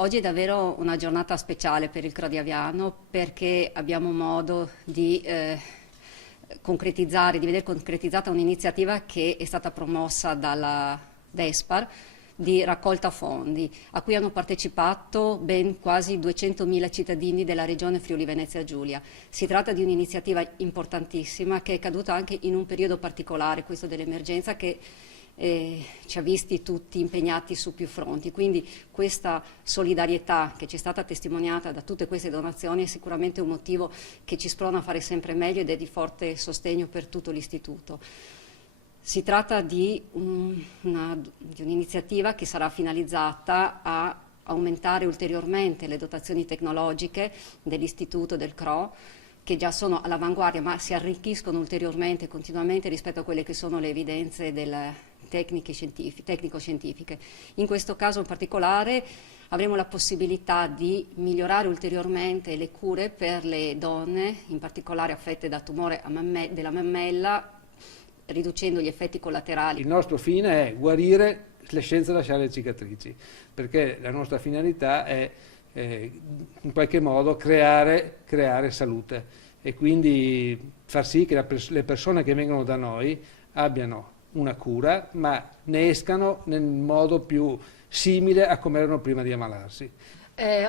Oggi è davvero una giornata speciale per il CRO di Aviano perché abbiamo modo di concretizzare, di vedere concretizzata un'iniziativa che è stata promossa dalla DESPAR di raccolta fondi, a cui hanno partecipato ben quasi 200.000 cittadini della regione Friuli Venezia Giulia. Si tratta di un'iniziativa importantissima che è caduta anche in un periodo particolare, questo dell'emergenza, che ci ha visti tutti impegnati su più fronti, quindi questa solidarietà che ci è stata testimoniata da tutte queste donazioni è sicuramente un motivo che ci sprona a fare sempre meglio ed è di forte sostegno per tutto l'istituto. Si tratta di un'iniziativa che sarà finalizzata a aumentare ulteriormente le dotazioni tecnologiche dell'istituto, del CRO, che già sono all'avanguardia ma si arricchiscono ulteriormente continuamente rispetto a quelle che sono le evidenze tecnico-scientifiche. In questo caso in particolare avremo la possibilità di migliorare ulteriormente le cure per le donne, in particolare affette da tumore della mammella, riducendo gli effetti collaterali. Il nostro fine è guarire senza lasciare le cicatrici, perché la nostra finalità è in qualche modo creare salute e quindi far sì che le persone che vengono da noi abbiano una cura, ma ne escano nel modo più simile a come erano prima di ammalarsi.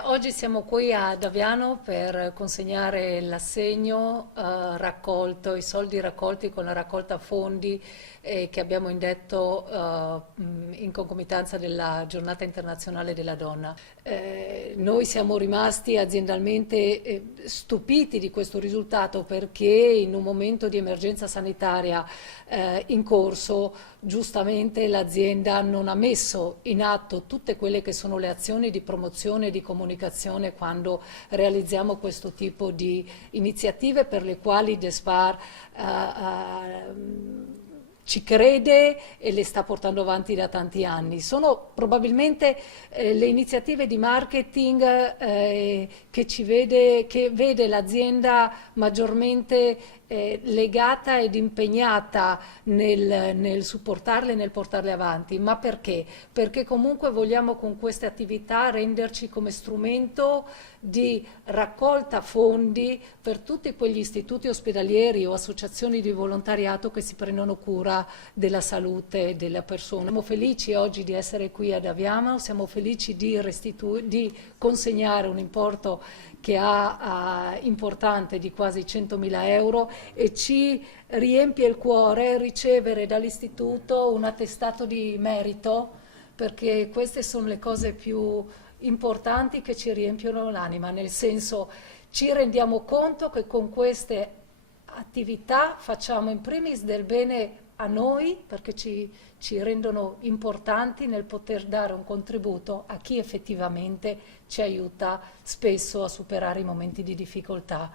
Oggi siamo qui ad Aviano per consegnare l'assegno raccolto, i soldi raccolti con la raccolta fondi che abbiamo indetto in concomitanza della Giornata Internazionale della Donna. Noi siamo rimasti aziendalmente stupiti di questo risultato perché in un momento di emergenza sanitaria in corso giustamente l'azienda non ha messo in atto tutte quelle che sono le azioni di promozione e di comunicazione quando realizziamo questo tipo di iniziative per le quali DESPAR ci crede e le sta portando avanti da tanti anni. Sono probabilmente le iniziative di marketing che vede l'azienda maggiormente legata ed impegnata nel supportarle e nel portarle avanti. Ma perché? Perché comunque vogliamo con queste attività renderci come strumento di raccolta fondi per tutti quegli istituti ospedalieri o associazioni di volontariato che si prendono cura della salute della persona. Siamo felici oggi di essere qui ad Aviano, siamo felici di consegnare un importo che ha importante di quasi 100.000 euro e ci riempie il cuore ricevere dall'istituto un attestato di merito, perché queste sono le cose più importanti che ci riempiono l'anima, nel senso ci rendiamo conto che con queste attività facciamo in primis del bene a noi perché ci rendono importanti nel poter dare un contributo a chi effettivamente ci aiuta spesso a superare i momenti di difficoltà.